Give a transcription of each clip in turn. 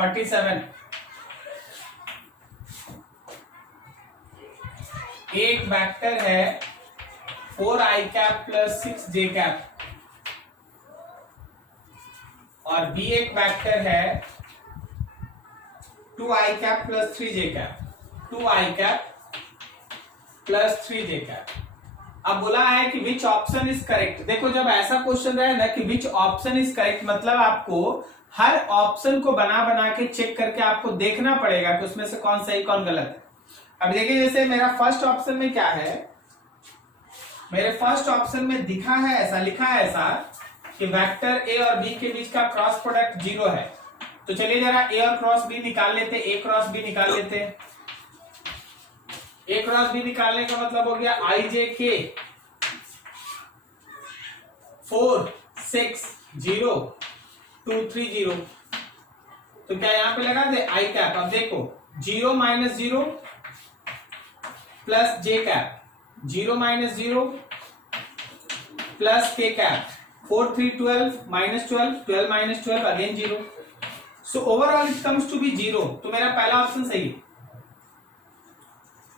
47। एक वेक्टर है 4i cap plus 6j cap, और बी एक वेक्टर है 2i cap plus 3j cap, 2i cap plus 3j cap. अब बोला है कि विच ऑप्शन इज करेक्ट। देखो जब ऐसा क्वेश्चन रहे ना कि विच ऑप्शन इज करेक्ट, मतलब आपको हर ऑप्शन को बना बना के चेक करके आपको देखना पड़ेगा कि उसमें से कौन सही कौन गलत है। अब देखिए जैसे मेरा फर्स्ट ऑप्शन में क्या है, मेरे फर्स्ट ऑप्शन में दिखा है ऐसा, लिखा है ऐसा कि वेक्टर ए और बी के बीच का क्रॉस प्रोडक्ट 0 है। तो चलिए जरा ए और क्रॉस बी निकाल लेते, ए क्रॉस बी निकाल लेते। ए क्रॉस बी निकालने का मतलब हो गया आई जे के 4 6 0 2 3 0। तो क्या यहां पे लगा दे आई कैप। अब देखो 0 minus 0 plus J cap, 0 minus 0 plus K cap, 4 3 12 minus 12 12 minus 12 again 0। So overall it comes to be 0। तो मेरा पहला ऑप्शन सही है।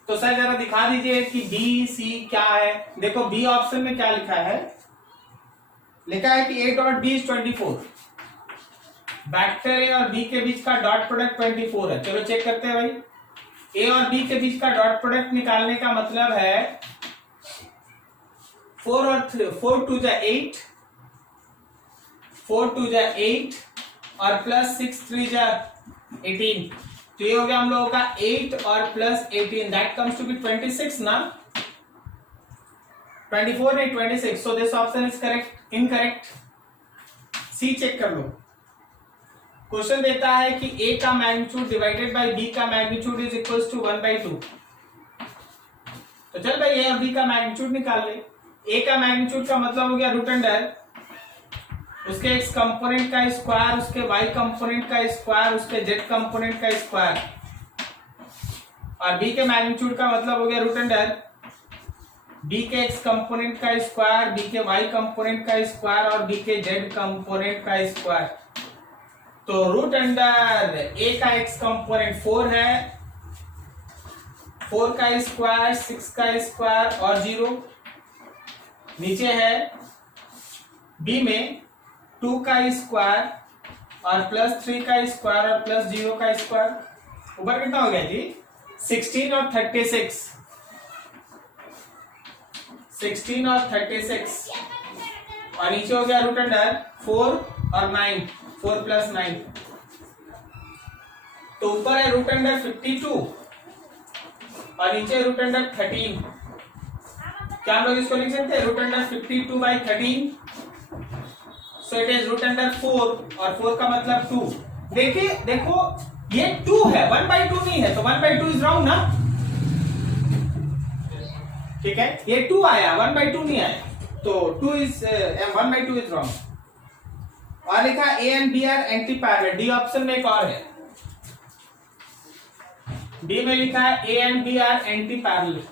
तो सर जरा दिखा दीजिए कि बी सी क्या है। देखो बी ऑप्शन में क्या लिखा है, लिखा है कि A dot B is 24। Vector A और बी के बीच का डॉट प्रोडक्ट 24 है। चलो चेक करते हैं भाई। ए और बी के बीच का डॉट प्रोडक्ट निकालने का मतलब है 4 और 3, 4 2 जा 8, 4 2 जा 8 और प्लस 6 3 जा 18। तो ये हो गया हम लोगों का 8 और plus 18, that comes to be 26 ना, 24 नहीं 26। So this option is correct, incorrect. C check कर लो। क्वेश्चन देता है कि a का मैग्नीट्यूड डिवाइडेड बाय b का मैग्नीट्यूड इज इक्वल्स टू 1/2। तो चल भाई a और b का मैग्नीट्यूड निकाल ले। a का मैग्नीट्यूड का मतलब हो गया रूट अंडर उसके x कंपोनेंट का स्क्वायर, उसके y कंपोनेंट का स्क्वायर, उसके z कंपोनेंट का स्क्वायर, और b के मैग्नीट्यूड का मतलब हो गया रूट अंडर b के x कंपोनेंट का स्क्वायर, b के y कंपोनेंट का स्क्वायर और b के z कंपोनेंट का स्क्वायर। तो रूट अंडर a का x कंपोनेंट 4 है, 4 का स्क्वायर, 6 का स्क्वायर और 0। नीचे है b में 2 का स्क्वायर और प्लस 3 का स्क्वायर और प्लस 0 का स्क्वायर। ऊपर कितना हो गया जी 16 और 36, 16 और 36, और नीचे हो गया रूट अंडर 4 और 9, 4 प्लस 9। तो ऊपर है रूट अंडर 52 और नीचे रूट अंडर 13। क्या हम लोग इसको लिख सकते हैं root under 52/13। So it is root under 4 और 4 का मतलब 2। देखिए देखो ये 2 है, 1/2 नहीं है, तो 1/2 इज रॉन्ग ना। ठीक है, ये 2 आया, 1/2 नहीं आया, तो 2 इज 1/2 इज रॉन्ग। और लिखा A and B are anti parallel. D option में एक और है, डी में लिखा है A and B are anti parallel.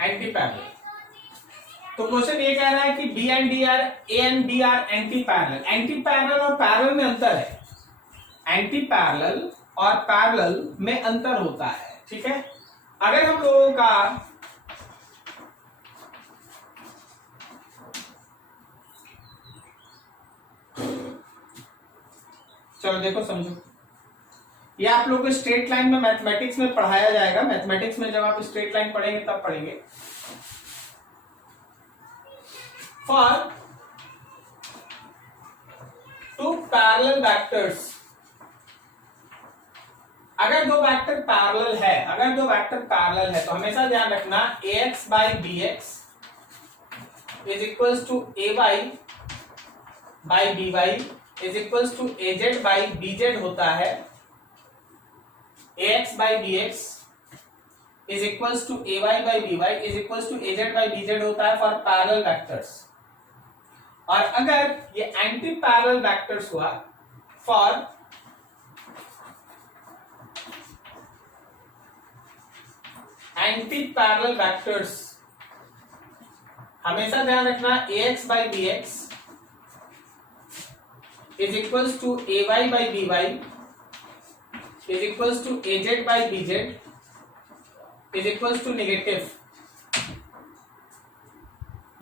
Anti parallel. तो क्वेश्चन ये कह रहा है कि B and D are, A and B are anti parallel. Anti parallel और पैरेलल में अंतर है, एंटी पैरेलल और पैरेलल में अंतर होता है। ठीक है, अगर हम लोगों का चलो देखो समझो, ये आप लोगों को स्ट्रेट लाइन में मैथमेटिक्स में पढ़ाया जाएगा। मैथमेटिक्स में जब आप स्ट्रेट लाइन पढ़ेंगे तब पढ़ेंगे। फॉर टू पैरेलल वेक्टर्स, अगर दो वेक्टर पैरेलल है, अगर दो वेक्टर पैरेलल है तो हमेशा ध्यान रखना ax by bx is equals to ay by by is equals to az by bz होता है। ax by bx is equals to ay by by is equals to az by bz होता है for parallel vectors. और अगर ये anti parallel vectors हुआ for anti parallel vectors, हमेशा ध्यान रखना ax by bx is equals to ay by by is equals to az by bz is equals to negative,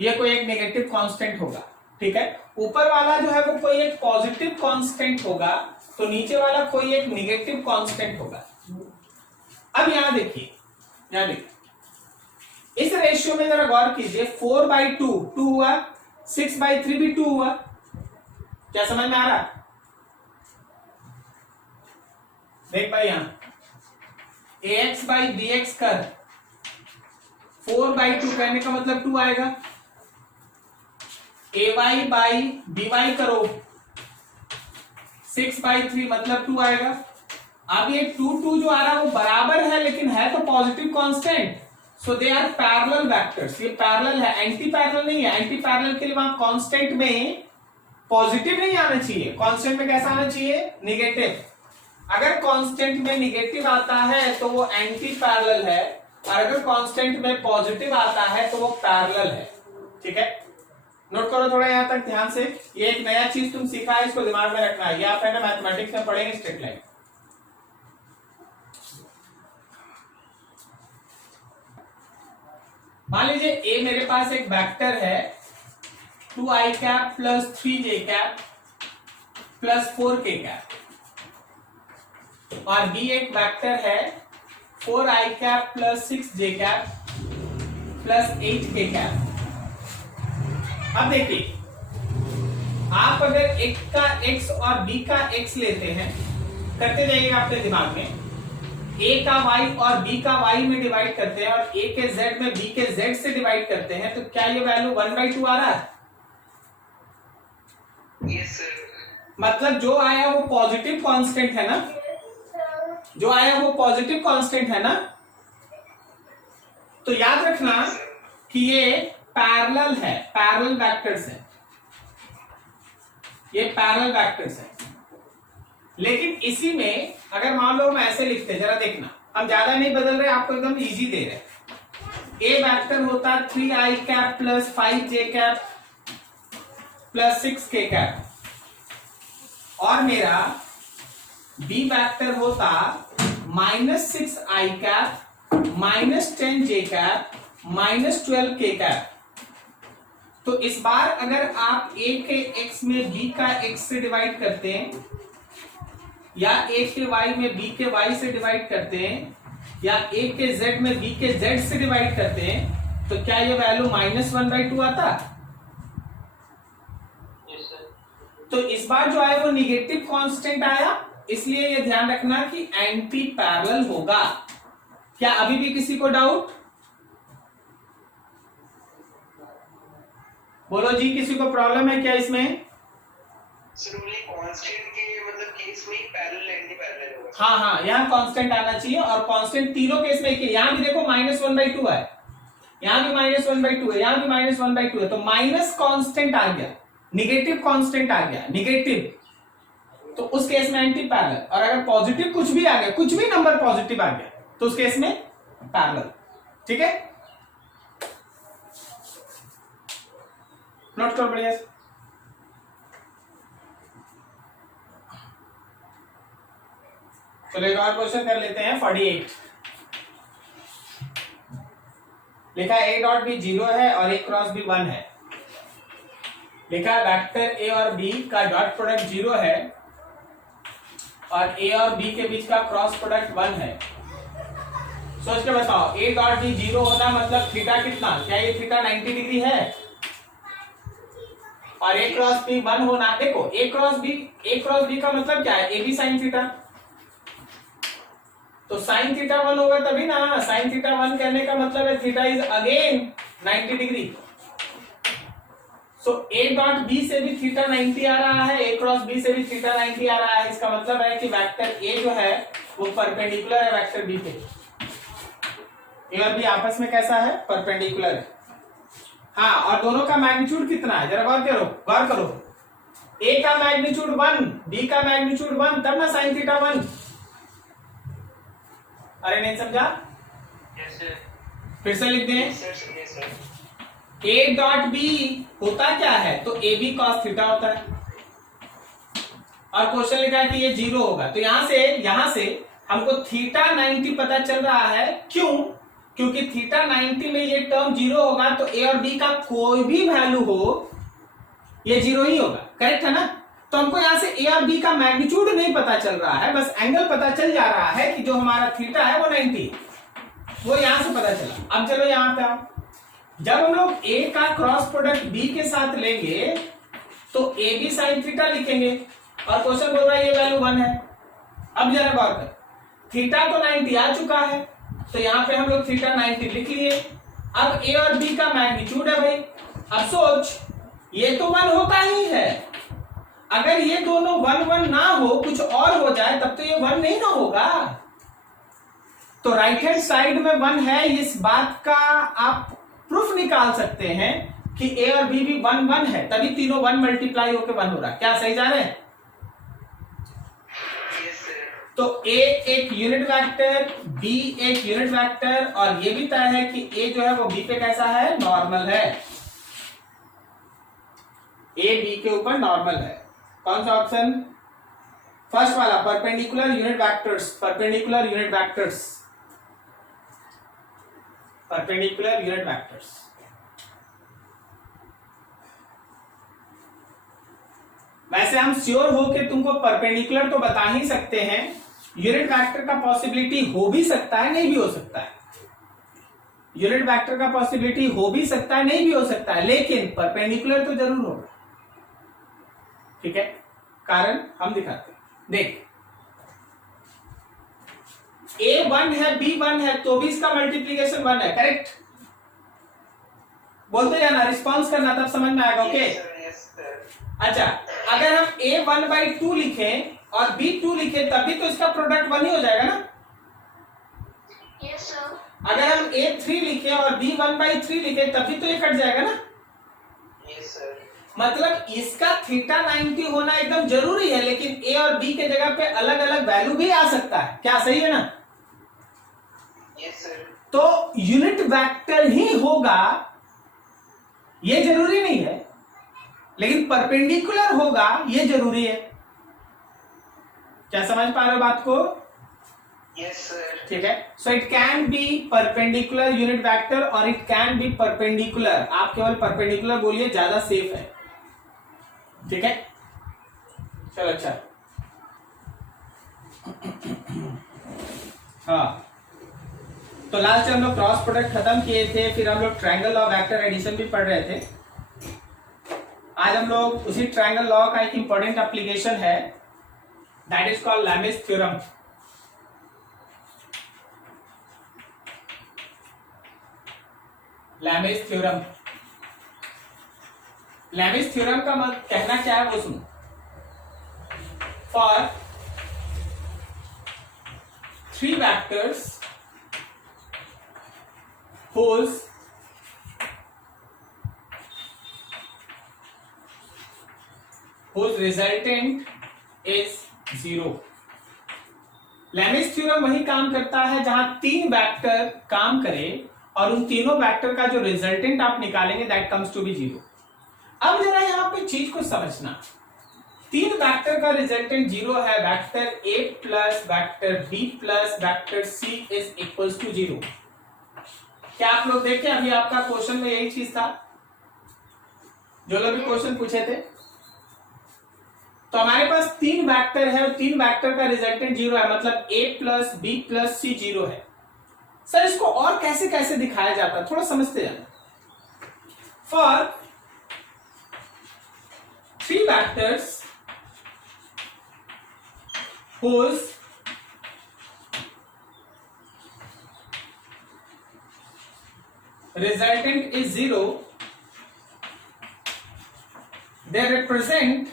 ये कोई एक नेगेटिव कांस्टेंट होगा, ठीक है। ऊपर वाला जो है वो कोई एक पॉजिटिव कांस्टेंट होगा, तो नीचे वाला कोई एक नेगेटिव कांस्टेंट होगा। अब यहां देखिए, यहां देखिए इस रेशियो में जरा गौर कीजिए, 4/2 2 हुआ, 6/3 भी 2 हुआ। क्या समझ में आ रहा? देख भाई यहां ax by bx कर 4/2 कहने का मतलब 2 आएगा, ay by by करो 6/3 मतलब 2 आएगा। अब ये 2 जो आ रहा है वो बराबर है, लेकिन है तो positive constant, so they are parallel vectors. ये पैरेलल है, एंटी पैरेलल नहीं है। एंटी पैरेलल के लिए वहां कांस्टेंट में पॉजिटिव नहीं आना चाहिए, कांस्टेंट में कैसा आना चाहिए? नेगेटिव। अगर कांस्टेंट में नेगेटिव आता है तो वो एंटी पैरेलल है, और अगर कांस्टेंट में पॉजिटिव आता है तो वो पैरेलल है, ठीक है। नोट करो थोड़ा यहां तक ध्यान से, ये एक नया चीज तुम सीखा है, इसको दिमाग में रखना है। ये आप है ना मैथमेटिक्स में पढ़ेंगे स्ट्रेट लाइन। मान लीजिए ए मेरे पास एक वेक्टर है 2i cap plus 3j cap plus 4k cap, और बी एक वेक्टर है 4i cap plus 6j cap plus 8k cap. अब देखिए, आप अगर एक का x और b का x लेते हैं, करते जाइएगा अपने दिमाग में, a का y और b का y में डिवाइड करते हैं, और a के z में b के z से डिवाइड करते हैं, तो क्या ये वैल्यू 1/2 आ रहा है? Yes sir. मतलब जो आया वो पॉजिटिव कांस्टेंट है ना, जो आया वो पॉजिटिव कांस्टेंट है ना। तो याद रखना कि ये पैरेलल है, पैरेलल वेक्टर्स है, ये पैरेलल वेक्टर्स है। लेकिन इसी में अगर मान लो हम ऐसे लिखते हैं, जरा देखना, हम ज्यादा नहीं बदल रहे, आपको एकदम इजी दे रहे। ए वेक्टर होता 3i cap plus 5j cap plus 6k cap, और मेरा बी वेक्टर होता -6i cap minus 10j cap minus 12k cap. तो इस बार अगर आप a के x में b का x से डिवाइड करते हैं, या a के y में b के y से डिवाइड करते हैं, या a के z में b के z से डिवाइड करते हैं, तो क्या ये वैल्यू -1/2 आता? Yes sir. तो इस बार जो आया वो निगेटिव कांस्टेंट आया, इसलिए ये ध्यान रखना कि एंटी पैरेलल होगा। क्या अभी भी किसी को डाउट? बोलो जी, किसी को प्रॉब्लम है क्या इसमें? सर ओनली कांस्टेंट के मतलब केस में पैरेलल एंटी पैरेलल होगा। हाँ हाँ, यहाँ कांस्टेंट आना चाहिए, और कांस्टेंट तीनों केस में, यहाँ भी देखो -1/2 है, यहाँ भी -1/2 है, यहाँ भी -1/2 है, तो माइनस कांस्टेंट आ गया, निगेटिव कांस्टेंट आ गया, निगेटिव, तो उस केस में एंटी पैरेलल। और अगर पॉजिटिव कुछ भी आ गया, कुछ भी नंबर पॉजिटिव आ गया, तो उस केस में पैरेलल, ठीक है। नोट करो बढ़िया से। चलो एक और क्वेश्चन कर लेते हैं। 48 लिखा है a डॉट बी 0 है और a क्रॉस बी 1 है। लिखा है वेक्टर a और b का डॉट प्रोडक्ट 0 है और a और b के बीच का क्रॉस प्रोडक्ट 1 है। सोच के बताओ, a डॉट बी 0 होना मतलब थीटा कितना? क्या ये थीटा 90 डिग्री है? और a क्रॉस बी 1 होना, देखो a क्रॉस बी का मतलब क्या है? ए बी साइन थीटा, तो साइन थीटा 1 होगा तभी ना। साइन थीटा 1 कहने का मतलब है theta is again 90 degree. So a dot B से भी थीटा 90 आ रहा है, a क्रॉस बी से भी थीटा 90 आ रहा है। इसका मतलब है कि वेक्टर a जो है वो परपेंडिकुलर है वेक्टर b पे। a और b आपस में कैसा है? परपेंडिकुलर है। हाँ, और दोनों का मैग्नीट्यूड कितना है? जरा गौर करो। a का मैग्नीट्यूड 1, b का मैग्नीट्यूड 1, तब ना साइन थीटा 1। अरे नहीं समझा? Yes sir. फिर से लिख दें। Yes sir. A dot B होता क्या है, तो ए बी कॉस थीटा होता है, और क्वेश्चन लिखा है कि ये 0 होगा, तो यहां से हमको थीटा 90 पता चल रहा है। क्यों? क्योंकि थीटा 90 में ये टर्म 0 होगा, तो ए और बी का कोई भी वैल्यू हो ये 0 ही होगा, करेक्ट है ना। तो हमको यहां से ए और बी का मैग्नीट्यूड नहीं पता चल रहा है, बस एंगल पता चल जा रहा है कि जो हमारा थीटा है वो 90 है, वो यहां से पता चला। अब चलो यहां पे आओ, जब हम लोग ए का क्रॉस प्रोडक्ट बी के साथ लेंगे तो ए बी साइन थीटा लिखेंगे, और क्वेश्चन बोल रहा है ये वैल्यू 1 है। अब जरा गौर कर, थीटा तो 90 आ चुका है, तो यहां पे हम लोग थीटा 90 लिख लिए। अब ए और बी का मैग्नीट्यूड है भाई, अब सोच ये तो 1 होता ही है, अगर ये दोनों 1 1 ना हो, कुछ और हो जाए तब तो ये 1 नहीं ना होगा। तो राइट हैंड साइड में 1 है, इस बात का आप प्रूफ निकाल सकते हैं कि ए और बी भी 1 1 है, तभी तीनों 1 मल्टीप्लाई होकर 1 हो रहा है। क्या सही जा रहे हैं? तो ए एक यूनिट वेक्टर, बी एक यूनिट वेक्टर, और ये भी तय है कि ए जो है वो बी पे कैसा है, नॉर्मल है। ए बी के ऊपर नॉर्मल है। कौन सा ऑप्शन? फर्स्ट वाला, perpendicular unit vectors, perpendicular unit vectors, perpendicular unit vectors. वैसे हम श्योर हो के तुमको परपेंडिकुलर तो बता ही सकते हैं, यूनिट वेक्टर का पॉसिबिलिटी हो भी सकता है, नहीं भी हो सकता है। यूनिट वेक्टर का पॉसिबिलिटी हो भी सकता है, नहीं भी हो सकता है, लेकिन परपेंडिकुलर तो जरूर होगा। ठीक है, कारण हम दिखाते हैं। देख, ए 1 है, बी 1 है, तो भी इसका मल्टीप्लीकेशन 1 है, करेक्ट? बोलते जाना, रिस्पॉन्स करना, तब समझ में आएगा। ओके, अच्छा, अगर हम a 1/2 लिखें और b 2 लिखें तब भी तो इसका प्रोडक्ट 1 ही हो जाएगा ना। Yes sir. अगर हम a 3 लिखें और b 1/3 लिखें तब भी तो ये कट जाएगा ना। Yes sir. मतलब इसका थीटा 90 होना एकदम जरूरी है, लेकिन a और b के जगह पे अलग अलग वैल्यू भी आ सकता है। क्या सही है ना? Yes sir. तो यूनिट वेक्टर ही होगा ये जरूरी नहीं है, लेकिन परपेंडिकुलर होगा ये जरूरी है। क्या समझ पा रहे हो बात को? Yes sir. ठीक है, so it can be perpendicular unit vector और इट कैन बी परपेंडिकुलर। आप केवल परपेंडिकुलर बोलिए, ज्यादा सेफ है। ठीक है, चलो अच्छा। हाँ, तो लास्ट हम लोग क्रॉस प्रोडक्ट खत्म किए थे, फिर हम लोग ट्रायंगल लॉ वेक्टर एडिशन भी पढ़ रहे थे। आज हम लोग उसी ट्रायंगल लॉ का एक इंपॉर्टेंट एप्लीकेशन है, that is called Lami's theorem. Lami's theorem, Lami's theorem का कहना क्या है वो सुनो। For 3 vectors whose resultant is 0। Lami's theorem वही काम करता है जहां 3 वेक्टर काम करें और उन तीनों वेक्टर का जो रिजल्टेंट आप निकालेंगे दैट कम्स टू बी 0। अब जरा यहां पे चीज को समझना, 3 वेक्टर का रिजल्टेंट 0 है, vector a plus vector b plus vector c is equals to 0। क्या आप लोग देखें, अभी आपका क्वेश्चन में यही चीज था, जो लोग भी क्वेश्चन पूछे थे। तो हमारे पास 3 वेक्टर है और 3 वेक्टर का रिजल्टेंट 0 है, मतलब a प्लस बी प्लस सी 0 है। सर इसको और कैसे कैसे दिखाया जाता है, थोड़ा समझते जाना। For 3 vectors whose resultant is 0, they represent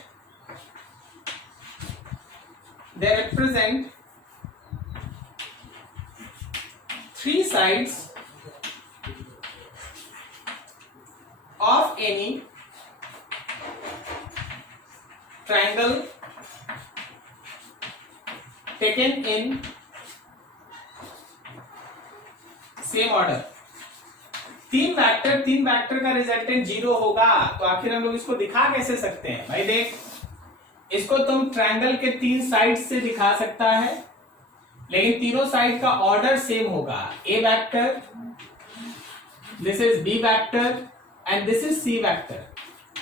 3 sides of any triangle taken in same order। तीन वेक्टर का रिजल्टेंट 0 होगा, तो आखिर हम लोग इसको दिखा कैसे सकते हैं भाई? देख, इसको तुम ट्रायंगल के 3 साइड से दिखा सकता है, लेकिन तीनों साइड का ऑर्डर सेम होगा। A vector, this is B vector and this is C vector.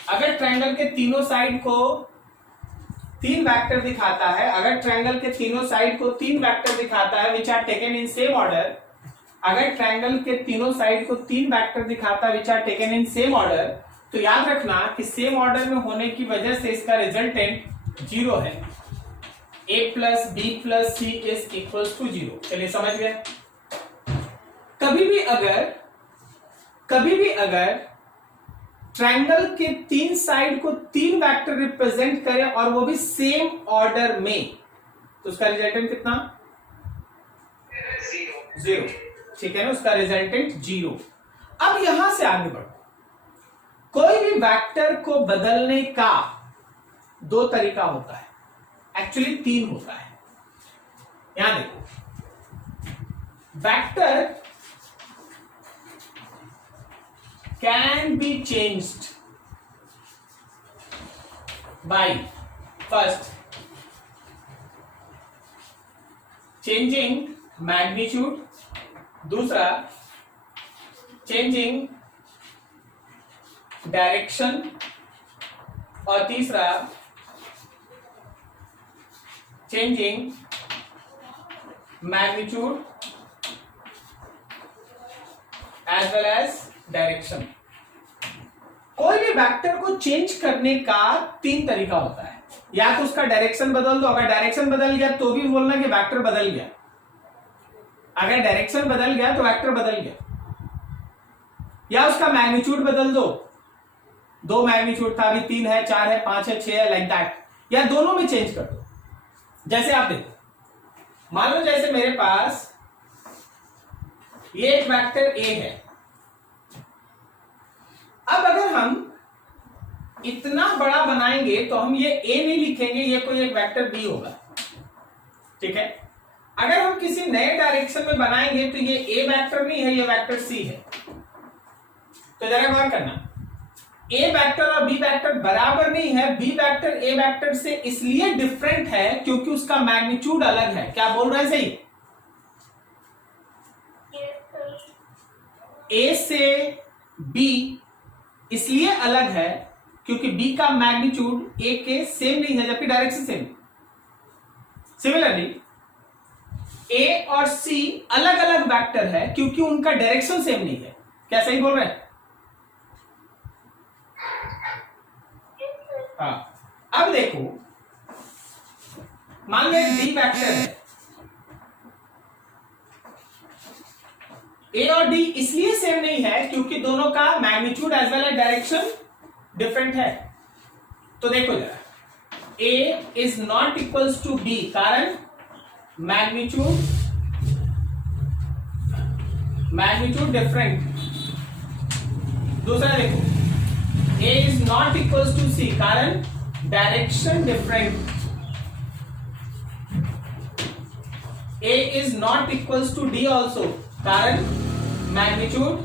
अगर ट्रायंगल के तीनों साइड को 3 वेक्टर दिखाता है, अगर ट्रायंगल के तीनों साइड को 3 वेक्टर दिखाता है which are taken in same order, अगर ट्रायंगल के तीनों साइड को 3 वेक्टर दिखाता है which are taken in same order, तो याद रखना कि सेम ऑर्डर में होने की वजह से इसका रिजल्टेंट 0 है। a plus B plus C is equals to 0। चलिए समझ गए। कभी भी अगर ट्रायंगल के 3 साइड को 3 वेक्टर रिप्रेजेंट करें और वो भी सेम ऑर्डर में, तो उसका रिजल्टेंट कितना? 0। ठीक है ना, उसका रिजल्टेंट 0। अब यहां से आगे बढ़ो। कोई भी वेक्टर को बदलने का 2 तरीका होता है, एक्चुअली 3 होता है। यहां देखो, vector can be changed by first changing magnitude, दूसरा changing direction, और तीसरा changing magnitude as well as direction. कोई भी वेक्टर को चेंज करने का 3 तरीका होता है। या तो उसका डायरेक्शन बदल दो, अगर डायरेक्शन बदल गया तो भी बोलना कि वेक्टर बदल गया। अगर डायरेक्शन बदल गया तो वेक्टर बदल गया। या उसका मैग्नीट्यूड बदल दो, 2 मैग्नीट्यूड था, अभी 3 है, 4 है, 5 है, 6 है, लाइक दैट। या दोनों में चेंज कर दो। जैसे आप देखो, मान लो जैसे मेरे पास ये एक वेक्टर ए है। अब अगर हम इतना बड़ा बनाएंगे तो हम ये ए नहीं लिखेंगे, ये कोई एक वेक्टर बी होगा। ठीक है। अगर हम किसी नए डायरेक्शन में बनाएंगे तो ये ए वेक्टर नहीं है, ये वेक्टर सी है। तो जरा गौर करना, ए वेक्टर और बी वेक्टर बराबर नहीं है। बी वेक्टर ए वेक्टर से इसलिए डिफरेंट है क्योंकि उसका मैग्नीट्यूड अलग है। क्या बोल रहे हैं? सही। ए से बी इसलिए अलग है क्योंकि बी का मैग्नीट्यूड ए के सेम नहीं है, जबकि डायरेक्शन सेम। सिमिलरली ए और सी अलग अलग वेक्टर है क्योंकि उनका डायरेक्शन सेम नहीं है। क्या सही बोल रहे हैं? हाँ। अब देखो, मान लो एक डी वेक्टर है। ए और डी इसलिए सेम नहीं है क्योंकि दोनों का magnitude as well as direction different है। तो देखो जरा, A is not equals to B, कारण मैग्नीट्यूड डिफरेंट। दूसरा देखो, A is not equals to C, कारण direction different. A is not equals to D also, कारण magnitude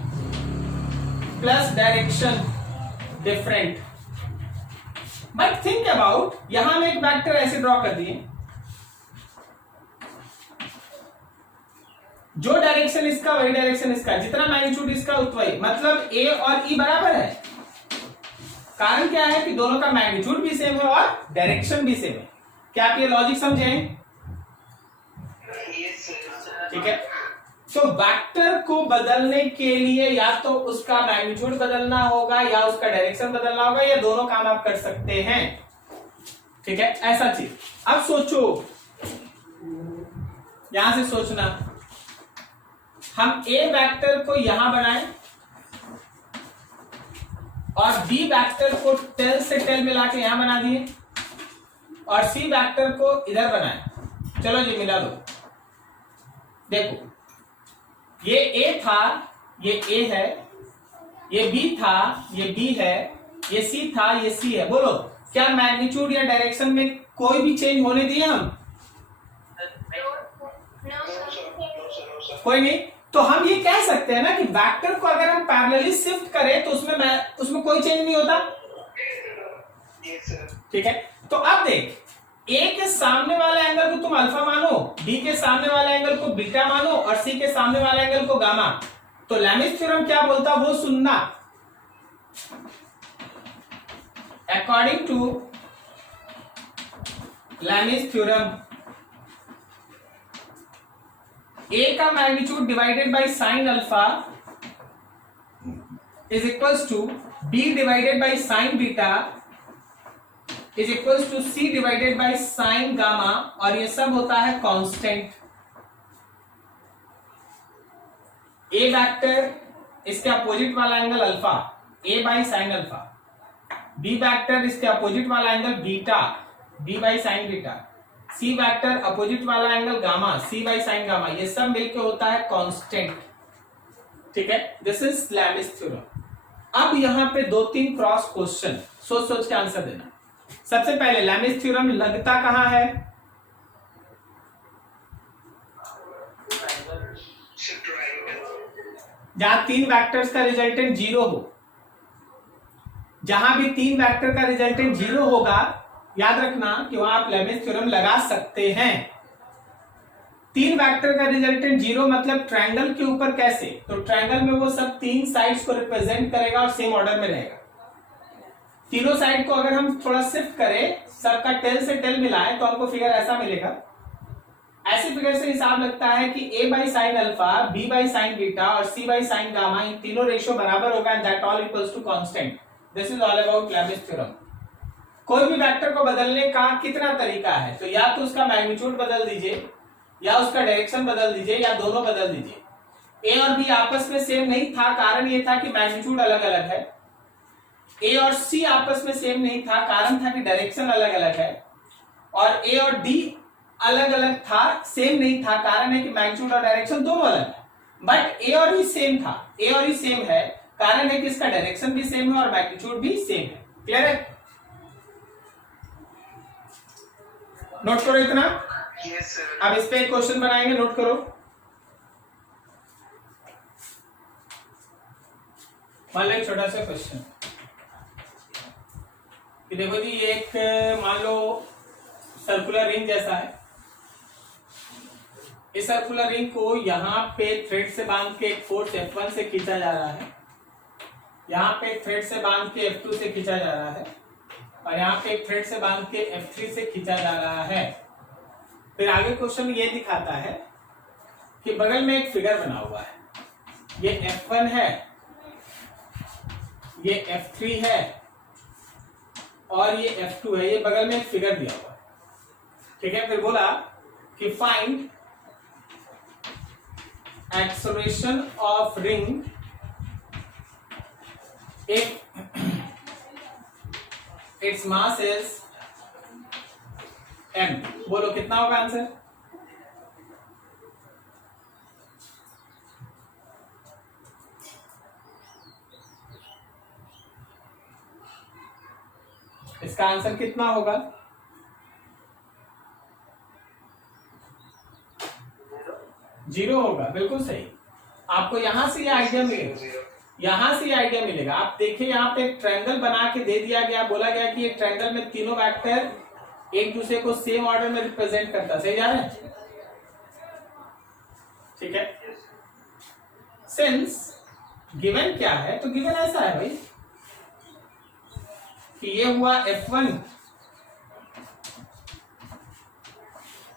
plus direction different. But think about, यहां हम एक वेक्टर ऐसे draw कर दिए, जो डायरेक्शन इसका वही डायरेक्शन इसका, जितना मैग्नीट्यूड इसका उतना ही, मतलब ए और ई बराबर है। कारण क्या है कि दोनों का मैग्नीट्यूड भी सेम है और डायरेक्शन भी सेम है। क्या आप ये लॉजिक समझे? ठीक है। तो वेक्टर को बदलने के लिए या तो उसका मैग्नीट्यूड बदलना होगा या उसका डायरेक्शन बदलना होगा, या दोनों काम आप कर सकते हैं। ठीक है, ऐसा चीज। अब सोचो, यहां से सोचना, हम ए वेक्टर को यहां बनाएं और बी वेक्टर को टेल से टेल मिला के यहां बना दिए और सी वेक्टर को इधर बनाएं। चलो जी मिला दो। देखो, ये ए था, ये ए है, ये बी था, ये बी है, ये सी था, ये सी है। बोलो, क्या मैग्नीट्यूड या डायरेक्शन में कोई भी चेंज होने दिए हम? कोई नहीं। तो हम ये कह सकते हैं ना कि वेक्टर को अगर हम पैरेलली शिफ्ट करें तो उसमें कोई चेंज नहीं होता। Yes sir. ठीक है, तो अब देख, ए के सामने वाले एंगल को तुम अल्फा मानो, बी के सामने वाले एंगल को बीटा मानो और सी के सामने वाले एंगल को गामा। तो लैमिस थ्योरम क्या बोलता वो सुनना। According to Lami's theorem, A का magnitude divided by sine alpha is equals to B divided by sine beta is equals to C divided by sine gamma, और ये सब होता है कांस्टेंट। ए वेक्टर इसके अपोजिट वाला angle alpha, A by sine alpha, B vector इसके opposite वाला angle beta, B by sine beta, C vector opposite वाला angle gamma, C by sine gamma, ये सब मिलके होता है कांस्टेंट। ठीक है, दिस इज लैमिस थ्योरम। अब यहां पे 2-3 क्रॉस क्वेश्चन सोच सोच के आंसर देना। सबसे पहले लैमिस थ्योरम लगता कहां है? जहां 3 वेक्टर्स का रिजल्टेंट 0 हो। जहां भी 3 वेक्टर का रिजल्टेंट 0 होगा, याद रखना कि वहां आप लैमिस थ्योरम लगा सकते हैं। 3 वेक्टर का रिजल्टेंट 0 मतलब ट्रायंगल के ऊपर कैसे? तो ट्रायंगल में वो सब 3 साइड्स को रिप्रेजेंट करेगा और सेम ऑर्डर में रहेगा। तीनों साइड को अगर हम थोड़ा शिफ्ट करें, सबका टेल से टेल मिलाएं, तो हमको फिगर ऐसा मिलेगा। ऐसे फिगर से हिसाब लगता है कि a by sine alpha, b by sine beta और c बाई साइन गामा, इन तीनों रेशियो बराबर होगा and that all equals to constant. This is all about Lami's theorem. कोई भी वेक्टर को बदलने का कितना तरीका है? तो या तो उसका मैग्नीट्यूड बदल दीजिए, या उसका डायरेक्शन बदल दीजिए, या दोनों बदल दीजिए। a और b आपस में सेम नहीं था, कारण ये था कि मैग्नीट्यूड अलग अलग है। a और c आपस में सेम नहीं था, कारण था कि डायरेक्शन अलग अलग है। और a और d अलग अलग था, सेम नहीं था, कारण है कि मैग्नीट्यूड और डायरेक्शन दोनों अलग है। बट a और e सेम था, a और e सेम है, कारण है कि इसका डायरेक्शन भी सेम है और मैग्नीट्यूड भी सेम है। क्लियर है? नोट करो इतना। Yes sir. अब इस पे एक क्वेश्चन बनाएंगे, नोट करो। मान लो एक छोटा सा क्वेश्चन कि देखो जी, ये एक मान लो सर्कुलर रिंग जैसा है। इस सर्कुलर रिंग को यहाँ पे थ्रेड से बांध के एक फोर्स F1 से खींचा जा रहा है, यहाँ पे एक थ्रेड से बांध के F2 से खींचा जा रहा है, और यहाँ पे एक थ्रेड से बांध के F3 से खींचा जा रहा है। फिर आगे क्वेश्चन ये दिखाता है कि बगल में एक फिगर बना हुआ है, ये F1 है, ये F3 है और ये F2 है, ये बगल में एक फिगर दिया हुआ है। ठीक है, फिर बोला कि find acceleration of ring if its mass is m। बोलो कितना होगा आंसर? इसका आंसर कितना होगा? 0 होगा। बिल्कुल सही। आपको यहां से ये आइडिया मिलेगा, यहां से आइडिया मिलेगा। आप देखिए, यहाँ पे एक ट्रायंगल बना के दे दिया गया, बोला गया कि एक ट्रायंगल में तीनों वेक्टर एक दूसरे को सेम ऑर्डर में रिप्रेजेंट करता है। सही जा रहा है? ठीक है। सिंस गिवन क्या है, तो गिवन ऐसा है भाई कि ये हुआ F1,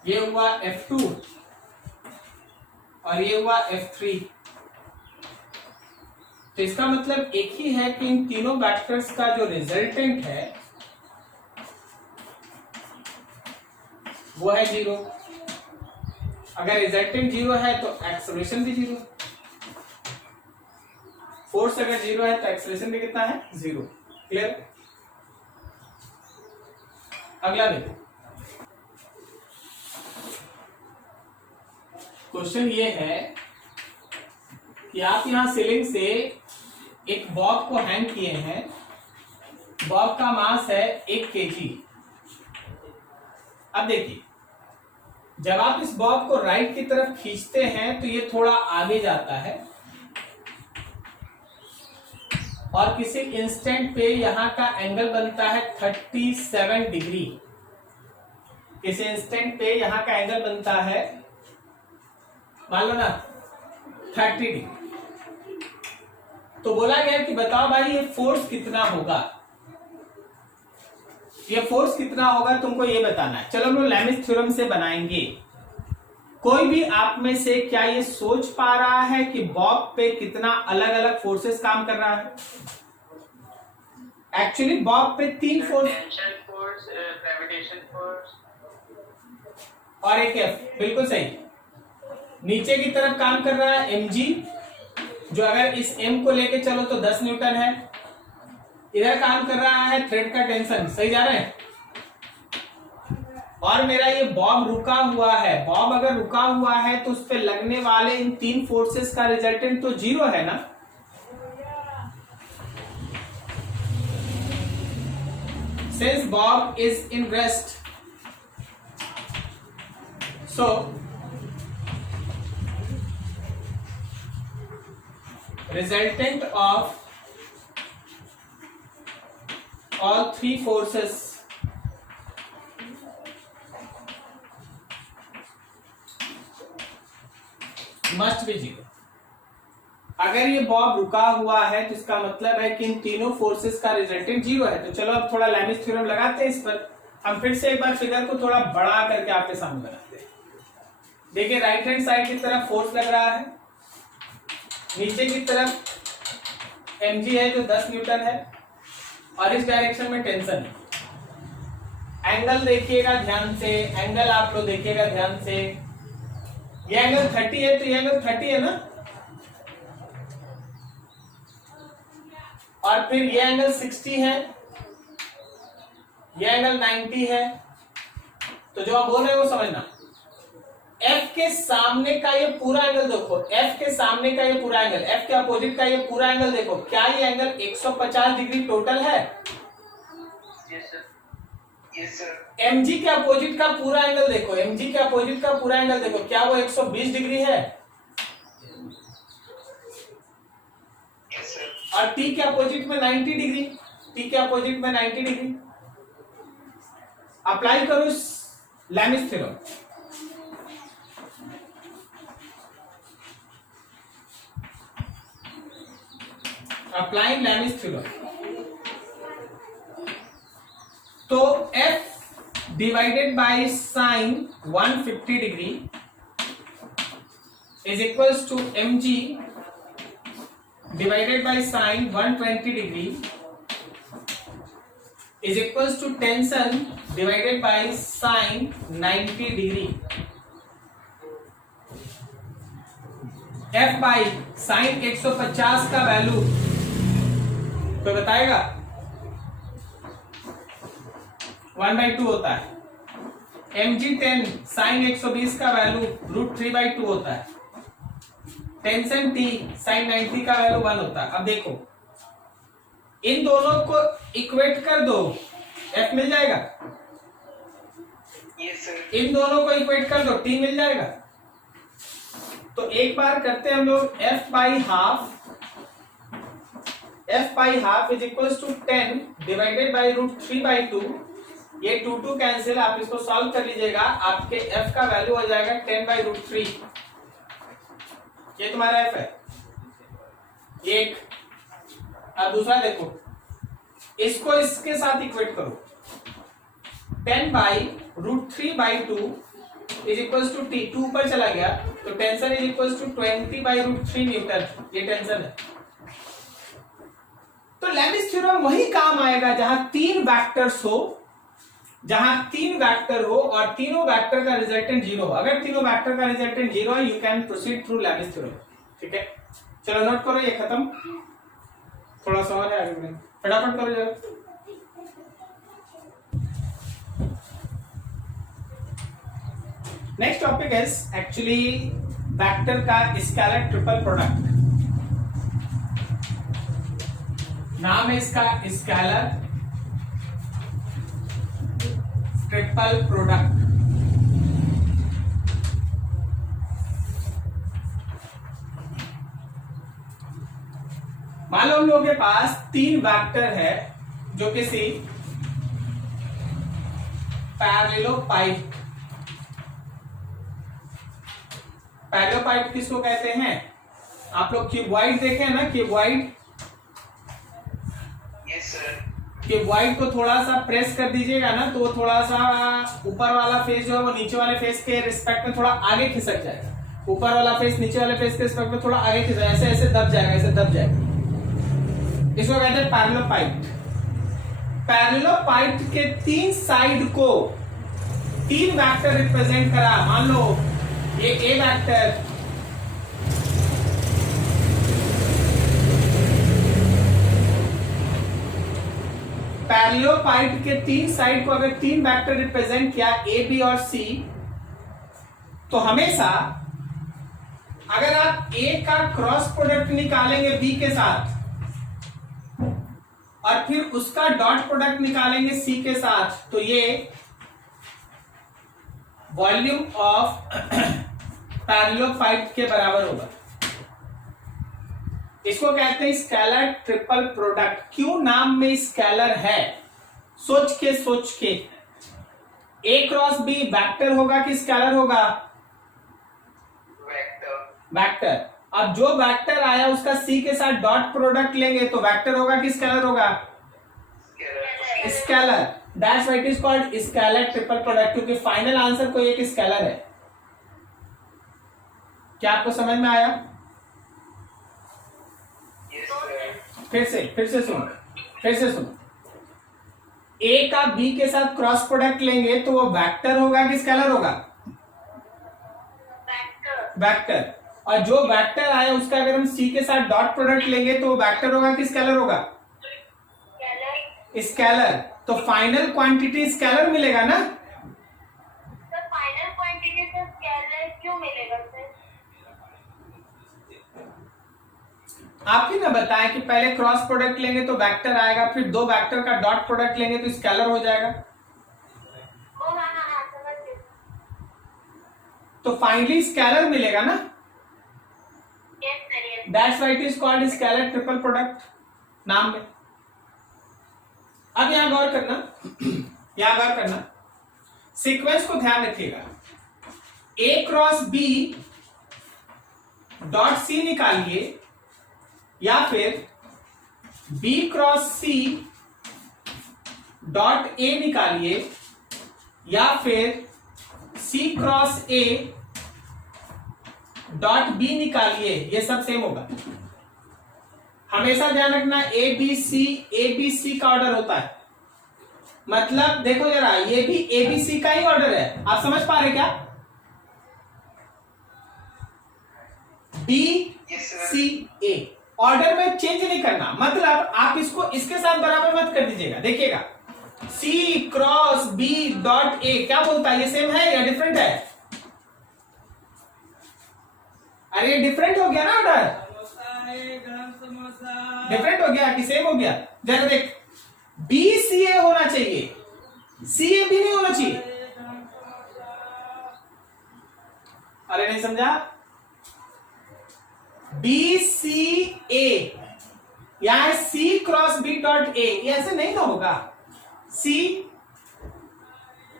ये हुआ F2 और ये हुआ F3। तो इसका मतलब एक ही है कि इन तीनों वेक्टर्स का जो रिजल्टेंट है वो है 0। अगर रिजल्टेंट 0 है तो एक्सेलरेशन भी 0। फोर्स अगर 0 है तो एक्सेलरेशन भी कितना है? 0। क्लियर? अगला देखो, क्वेश्चन ये है कि आप यहां सीलिंग से एक बॉब को हैंग किए हैं। बॉब का मास है 1 kg। अब देखिए, जब आप इस बॉब को राइट की तरफ खींचते हैं तो ये थोड़ा आगे जाता है और किसी इंस्टेंट पे यहां का एंगल बनता है 37 डिग्री। किसी इंस्टेंट पे यहां का एंगल बनता है, मान लो ना 30 डिग्री। तो बोला गया कि बताओ भाई ये फोर्स कितना होगा, ये फोर्स कितना होगा तुमको ये बताना है। चलो हम लोग लैमिस थ्योरम से बनाएंगे। कोई भी आप में से क्या ये सोच पा रहा है कि बॉब पे कितना अलग अलग फोर्सेस काम कर रहा है? एक्चुअली बॉब पे 3 force, tension force, gravitation force और एक एफ, बिल्कुल सही। नीचे की तरफ काम कर रहा है mg, जो अगर इस m को लेके चलो तो 10 न्यूटन है। इधर काम कर रहा है थ्रेड का टेंशन, सही जा रहे हैं। और मेरा ये बॉब रुका हुआ है, बॉब अगर रुका हुआ है तो उस पे लगने वाले इन 3 फोर्सेस का रिजल्टेंट तो 0 है ना। Since Bob is in rest, so resultant of all 3 forces must be 0। अगर ये बॉब रुका हुआ है तो इसका मतलब है कि इन तीनों फोर्सेस का रिजल्टेंट 0 है। तो चलो अब थोड़ा लैमिस थ्योरम लगाते हैं इस पर। हम फिर से एक बार फिगर को थोड़ा बड़ा करके आपके सामने बनाते हैं। देखिए राइट हैंड साइड की तरफ फोर्स लग रहा है, नीचे की तरफ mg है जो 10 न्यूटन है और इस डायरेक्शन में टेंशन है। एंगल देखिएगा ध्यान से, एंगल आप लोग देखिएगा ध्यान से। ये एंगल 30 है तो ये एंगल 30 है ना, और फिर ये एंगल 60 है, ये एंगल 90 है। तो जो आप बोल रहे हो वो समझना, F के सामने का ये पूरा एंगल देखो, F के सामने का ये पूरा एंगल, F के अपोजिट का ये पूरा एंगल देखो, क्या ये एंगल 150 डिग्री टोटल है? Yes sir, yes sir. mg के अपोजिट का पूरा एंगल देखो, mg के अपोजिट का पूरा एंगल देखो, क्या वो 120 डिग्री है? Yes sir. और t के अपोजिट में 90 डिग्री, t के अपोजिट में 90 डिग्री। अप्लाई करो इस Lami's theorem. Applying Lami's theorem, तो f divided by sine 150 degree is equals to mg divided by sine 120 degree is equals to tension divided by sine 90 degree। f by sin 150 का value तो बताएगा 1/2 होता है। mg 10 sin 120 का value √3/2 होता है। Tension t sin 90 का value 1 होता है। अब देखो इन दोनों को इक्वेट कर दो, f मिल जाएगा। Yes sir. इन दोनों को इक्वेट कर दो, t मिल जाएगा। तो एक बार करते हैं हम लोग, f by half is equals to 10 divided by √3/2। ये 2 कैंसिल, आप इसको सॉल्व कर लीजिएगा, आपके f का वैल्यू हो जाएगा 10/√3। ये तुम्हारा f है एक। अब दूसरा देखो, इसको इसके साथ इक्वेट करो, 10/√3/2 इज इक्वल्स टू t। 2 ऊपर चला गया तो tension is equals to 20/√3 Newton. ये टेंशन है। तो लैमिस थ्योरम वही काम आएगा जहां 3 वेक्टर्स हो, जहां 3 वेक्टर हो और तीनों वेक्टर का रिजल्टेंट 0 हो। अगर तीनों वेक्टर का रिजल्टेंट 0 है, you can proceed through Lami's theorem. ठीक है, चलो नोट करो, ये खत्म। थोड़ा सा और है आगे बढ़ेंगे, फटाफट करो जरा। Next topic is actually vector का स्केलर ट्रिपल प्रोडक्ट। नाम है इसका स्केलर ट्रिपल प्रोडक्ट। मान लो हम लोगों के पास 3 वेक्टर है जो कि सी पैरेललोपाइड। पैरेललोपाइड किसको कहते हैं? आप लोग क्यूबॉइड देखे हैं ना, क्यूबॉइड। Yes sir. क्यूबॉइड को थोड़ा सा प्रेस कर दीजिएगा ना, तो थोड़ा सा ऊपर वाला फेस जो है वो नीचे वाले फेस के रिस्पेक्ट में थोड़ा आगे खिसक जाएगा। ऊपर वाला फेस नीचे वाले फेस के रिस्पेक्ट में थोड़ा आगे खिसक, ऐसे ऐसे दब जाएगा, ऐसे दब जाएगा। इसको कहते हैं पैरेललोपाइड। पैरेललोपाइड के 3 साइड को 3 वेक्टर रिप्रेजेंट करा। मान लो ये ए वेक्टर, पैरेललोपाइड के 3 साइड को अगर 3 वेक्टर रिप्रेजेंट किया ए, बी और सी, तो हमेशा अगर आप ए का क्रॉस प्रोडक्ट निकालेंगे बी के साथ और फिर उसका डॉट प्रोडक्ट निकालेंगे सी के साथ, तो ये वॉल्यूम ऑफ पैरेललोपाइड के बराबर होगा। इसको कहते हैं स्केलर ट्रिपल प्रोडक्ट। क्यों नाम में स्केलर है? सोच के ए क्रॉस बी वेक्टर होगा कि स्केलर होगा? वेक्टर। अब जो वेक्टर आया उसका सी के साथ डॉट प्रोडक्ट लेंगे तो वेक्टर होगा कि स्केलर होगा? Scalar. That's why it is called scalar triple product, क्योंकि फाइनल आंसर कोई एक स्केलर है। क्या आपको समझ में आया? फिर से सुनो। ए का बी के साथ क्रॉस प्रोडक्ट लेंगे तो वो वेक्टर होगा कि स्केलर होगा? वेक्टर। और जो वेक्टर आया उसका अगर हम सी के साथ डॉट प्रोडक्ट लेंगे तो वो वेक्टर होगा कि स्केलर होगा? स्केलर। तो फाइनल क्वांटिटी स्केलर मिलेगा ना? सर फाइनल क्वांटिटी से स्केलर क्यों मिलेगा सर? आप ही ना बताएं कि पहले क्रॉस प्रोडक्ट लेंगे तो वेक्टर आएगा, फिर 2 वेक्टर का डॉट प्रोडक्ट लेंगे तो स्केलर हो जाएगा। हाँ समझ गई। तो फाइनली स्केलर मिलेगा ना? Yes sir yes. That's why it is called scalar triple product नाम में। अब यहां गौर करना, सीक्वेंस को ध्यान रखिएगा। A cross B dot C निकालिए, या फिर B cross C dot A निकालिए, या फिर C cross A dot B निकालिए, ये सब सेम होगा। हमेशा ध्यान रखना ए बी सी का ऑर्डर होता है। मतलब देखो जरा, ये भी ए बी सी का ही ऑर्डर है। आप समझ पा रहे क्या? बी सी ए ऑर्डर में चेंज नहीं करना। मतलब आप इसको इसके साथ बराबर मत कर दीजिएगा। देखिएगा, सी क्रॉस बी डॉट ए क्या बोलता है? ये सेम है या डिफरेंट है? अरे डिफरेंट हो गया ना ऑर्डर? डिफरेंट हो गया कि सेम हो गया? जरा देख, बी सी ए होना चाहिए, सी ए बी नहीं होना चाहिए। अरे नहीं समझा? बी सी ए, यहां सी क्रॉस बी डॉट ए, ये ऐसे नहीं ना होगा। सी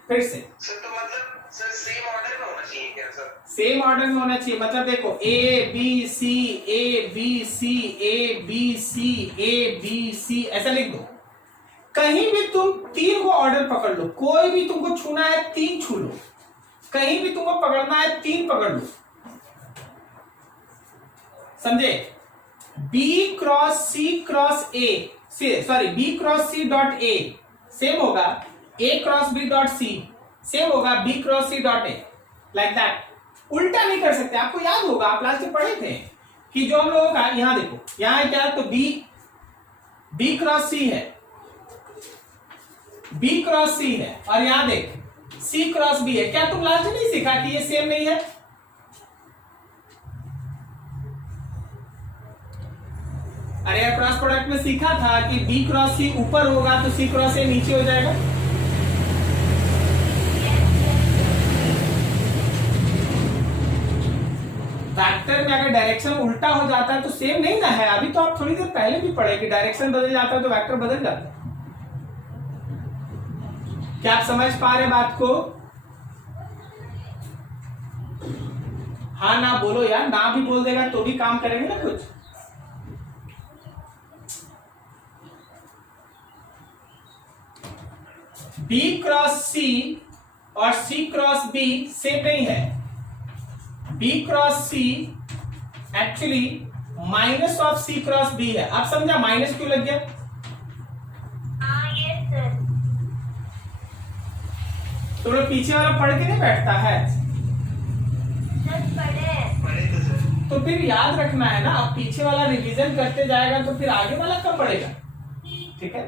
फिर से सर तो मतलब सर सेम ऑर्डर में होना चाहिए क्या सर? सेम ऑर्डर में होना चाहिए। मतलब देखो, A B C A B C A B C A B C ऐसा लिख दो। कहीं भी तुम 3 को ऑर्डर पकड़ लो, कोई भी तुमको छूना है 3 छू लो, कहीं भी तुमको पकड़ना है 3 पकड़ लो। समझे? B cross A sorry B cross C dot A same होगा A cross B dot C, same होगा B cross C dot A, like that. उल्टा नहीं कर सकते। आपको याद होगा, आप क्लास में पढ़े थे कि जो हम लोगों का यहां देखो, यहां क्या है, तो बी क्रॉस सी है, बी क्रॉस सी है, और यहां देख सी क्रॉस बी है। क्या तुम लास्ट में नहीं सीखा कि ये सेम नहीं है? अरे यार, क्रॉस प्रोडक्ट में सीखा था कि बी क्रॉस सी ऊपर होगा तो सी क्रॉस ए नीचे हो जाएगा। वेक्टर में अगर डायरेक्शन उल्टा हो जाता है तो सेम नहीं ना है। अभी तो आप थोड़ी देर पहले भी पढ़े कि डायरेक्शन बदल जाता है तो वेक्टर बदल जाता है। क्या आप समझ पा रहे बात को? हाँ ना बोलो यार, ना भी बोल देगा तो भी काम करेंगे ना कुछ। B क्रॉस C और C क्रॉस B सेम नहीं है। B cross C actually minus of C cross B है। आप समझा माइनस क्यों लग गया? हाँ यस सर। तो लोग पीछे वाला पढ़ के नहीं बैठता है। सर पढ़े। पढ़े तो सर। तो फिर याद रखना है ना, अब पीछे वाला रिवीजन करते जाएगा तो फिर आगे वाला कब पढ़ेगा? ठीक है,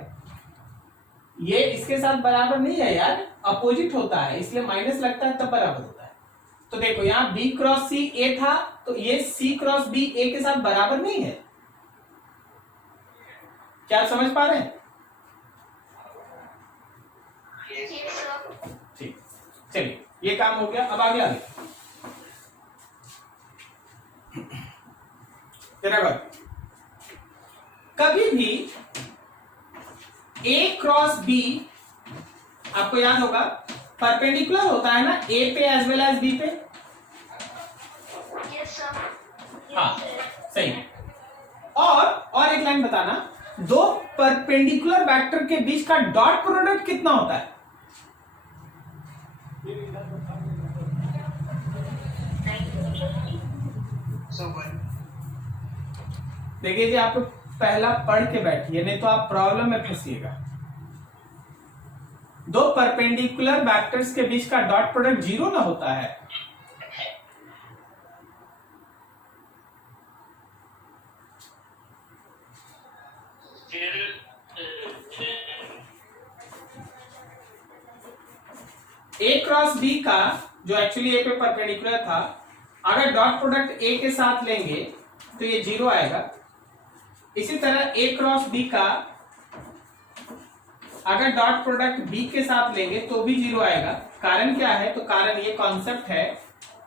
ये इसके साथ बराबर नहीं है यार, अपोजिट होता है, इसलिए माइनस लगता है तब बराबर होता है। तो देखो यहाँ B क्रॉस C A था, तो ये C क्रॉस B A के साथ बराबर नहीं है। क्या आप समझ पा रहे हैं? Yes sir. ठीक, चलिए ये काम हो गया। अब आगे आगे तेरा बात, कभी भी A क्रॉस B आपको याद होगा परपेंडिकुलर होता है ना A पे एज वेल एज B पे। Yes sir. हाँ सही है। और एक लाइन बताना, दो परपेंडिकुलर वेक्टर के बीच का डॉट प्रोडक्ट कितना होता है? So 1. देखिए जी, आप लोग पहला पढ़ के बैठिए, नहीं तो आप प्रॉब्लम में फंसिएगा। दो परपेंडिकुलर वेक्टर्स के बीच का डॉट प्रोडक्ट 0 ना होता है। A क्रॉस B का जो एक्चुअली A पे परपेंडिकुलर था, अगर डॉट प्रोडक्ट A के साथ लेंगे तो ये 0 आएगा। इसी तरह A क्रॉस B का अगर डॉट प्रोडक्ट B के साथ लेंगे तो भी 0 आएगा। कारण क्या है? तो कारण ये कॉन्सेप्ट है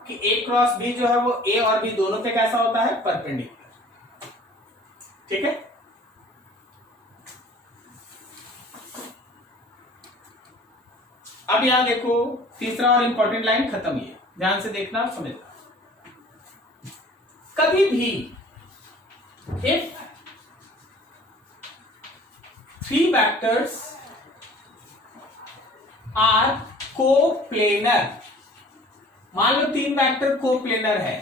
कि A क्रॉस B जो है वो A और B दोनों पे कैसा होता है? परपेंडिकुलर। ठीक है, अब यहां देखो तीसरा और इंपॉर्टेंट लाइन खत्म, ये ध्यान से देखना और समझना। कभी भी इफ 3 वेक्टर्स आर कोप्लेनर, मान लो 3 वेक्टर कोप्लेनर है,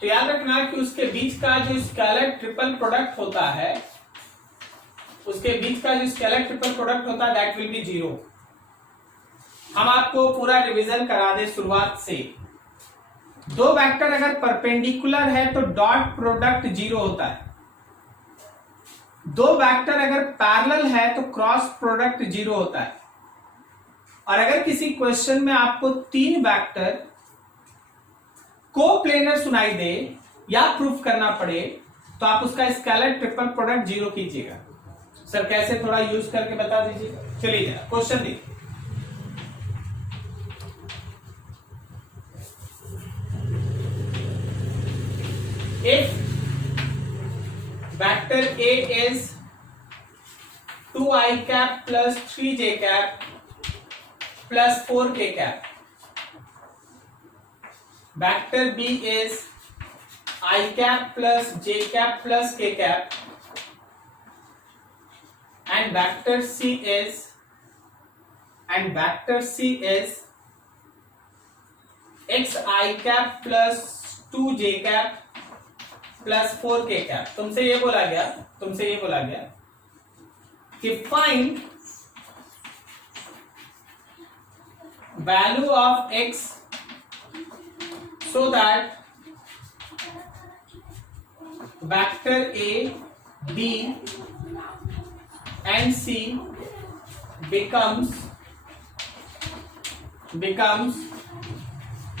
तो याद रखना कि उसके बीच का जो स्केलर ट्रिपल प्रोडक्ट होता है, उसके बीच का जो स्केलर ट्रिपल प्रोडक्ट होता है दैट विल बी 0। हम आपको पूरा रिवीजन करा दे शुरुआत से। दो वेक्टर अगर परपेंडिकुलर है तो डॉट प्रोडक्ट 0 होता है। दो वेक्टर अगर पैरेलल है तो क्रॉस प्रोडक्ट 0 होता है। और अगर किसी क्वेश्चन में आपको 3 वेक्टर कोप्लेनर सुनाई दे या प्रूफ करना पड़े तो आप उसका स्केलर ट्रिपल प्रोडक्ट 0 कीजिएगा। सर कैसे, थोड़ा यूज करके बता दीजिए। चलिए जरा क्वेश्चन देखिए। If vector A is 2i cap plus 3j cap plus 4k cap, vector B is I cap plus j cap plus k cap, and vector C is xi cap plus 2j cap plus 4k cap. तुमसे ये बोला गया कि find value of x so that vector A, B and C becomes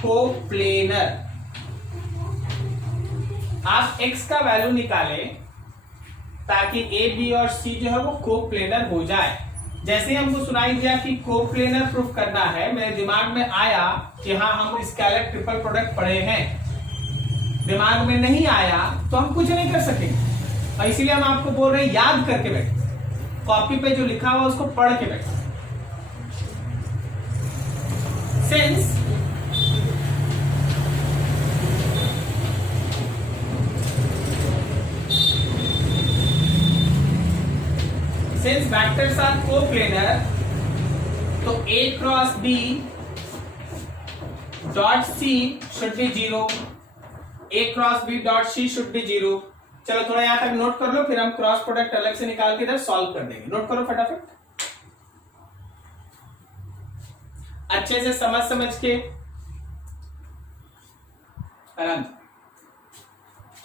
coplanar। आप x का value निकालें ताकि A, B और C जो है वो कोप्लेनर हो जाए। जैसे ही हमको सुनाई दिया कि कोप्लेनर प्रूफ करना है, मेरे दिमाग में आया कि हाँ हम स्केलर ट्रिपल प्रोडक्ट पढ़े हैं। दिमाग में नहीं आया तो हम कुछ नहीं कर सकेंगे, और इसीलिए हम आपको बोल रहे हैं याद करके बैठे, कॉपी पे जो लिखा हुआ उसको पढ़ के बैठे। सिंस वेक्टर्स आर कोप्लेनर, तो A cross B dot C should be 0, A cross B dot C should be 0। चलो थोड़ा यहां तक नोट कर लो, फिर हम क्रॉस प्रोडक्ट अलग से निकाल के इधर सॉल्व कर देंगे। नोट करो फटाफट, अच्छे से समझ के आराम।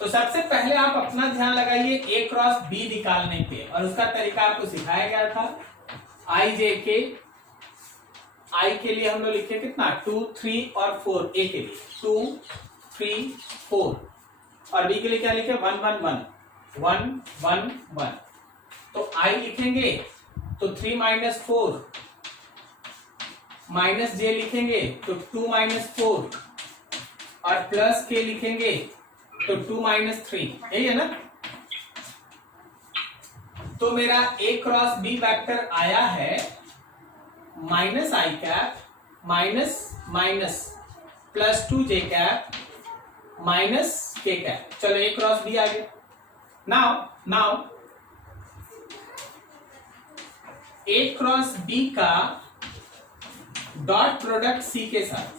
तो सबसे पहले आप अपना ध्यान लगाइए A क्रॉस B निकालने पे, और उसका तरीका आपको सिखाया गया था। आई जे के, आई के लिए हम लोग लिखे कितना 2 3 और 4, A के लिए 2 3 4, और B के लिए क्या लिखे 1 1 1 1 1 1। तो I लिखेंगे तो 3 माइनस 4 माइनस J लिखेंगे तो 2 माइनस 4, और प्लस K लिखेंगे तो 2 माइनस 3, यही है ना। तो मेरा A क्रॉस B वेक्टर आया है माइनस आई कैप माइनस माइनस प्लस 2 जे कैप माइनस के कैप। चलो A क्रॉस B आ गया। नाउ A क्रॉस B का डॉट प्रोडक्ट C के साथ,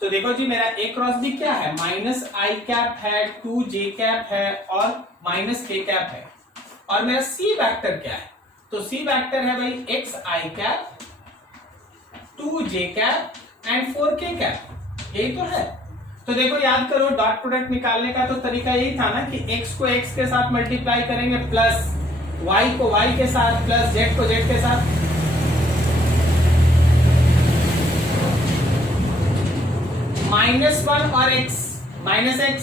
तो देखो जी मेरा A क्रॉस B क्या है, माइनस आई कैप है, 2 जे कैप है और माइनस के कैप है, और मेरा C वेक्टर क्या है, तो C वेक्टर है भाई x I cap 2 J cap and 4 के कैप, यही तो है। तो देखो याद करो, डॉट प्रोडक्ट निकालने का तो तरीका यही था ना कि x को x के साथ मल्टीप्लाई करेंगे, प्लस y को y के साथ, प्लस z को z के साथ। -1 और x माइनस x,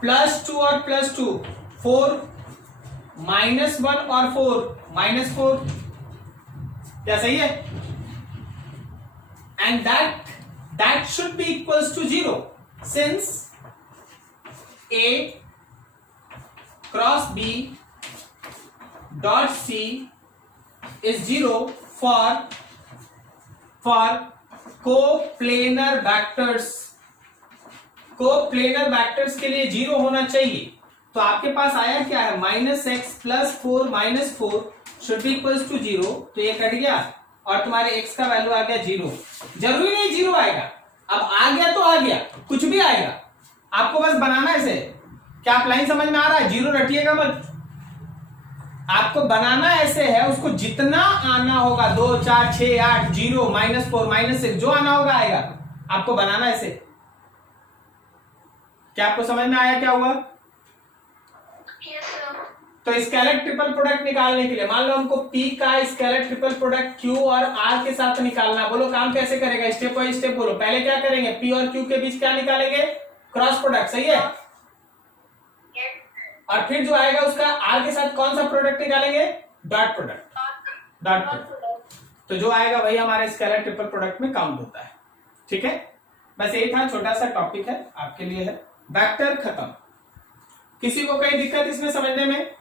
+2 और +2 4, -1 और 4 -4, क्या सही है? And that should be equals to 0 since A cross B dot C is 0 for coplanar vectors। Coplanar vectors के लिए 0 होना चाहिए। तो आपके पास आया क्या है, -x + 4 - 4 should be equals to 0, तो ये कट गया और तुम्हारे x का वैल्यू आ गया 0। जरूरी नहीं 0 आएगा, अब आ गया तो आ गया, कुछ भी आएगा, आपको बस बनाना है इसे। क्या आप लाइन समझ में आ रहा है? 0 रटिएगा मत, आपको बनाना ऐसे है, उसको जितना आना होगा 2 4 6 8 0 -4 -6 जो आना होगा आएगा, आपको बनाना ऐसे। क्या आपको समझ में आया क्या हुआ? Yes, sir. तो स्केलर ट्रिपल प्रोडक्ट निकालने के लिए मान लो हमको P का स्केलर ट्रिपल प्रोडक्ट Q और R के साथ निकालना, बोलो काम कैसे करेगा, स्टेप बाय स्टेप बोलो। पहले क्या करेंगे, P और Q के बीच क्या निकालेंगे, क्रॉस प्रोडक्ट, सही है। Yes. और फिर जो आएगा उसका R के साथ कौन सा प्रोडक्ट निकालेंगे, डॉट प्रोडक्ट। डॉट प्रोडक्ट, तो जो आएगा वही हमारे स्केलर ट्रिपल प्रोडक्ट में काउंट होता है। ठीक है, बस ये था, छोटा सा टॉपिक है आपके लिए है। वेक्टर खत्म। किसी को कोई दिक्कत इसमें समझने में?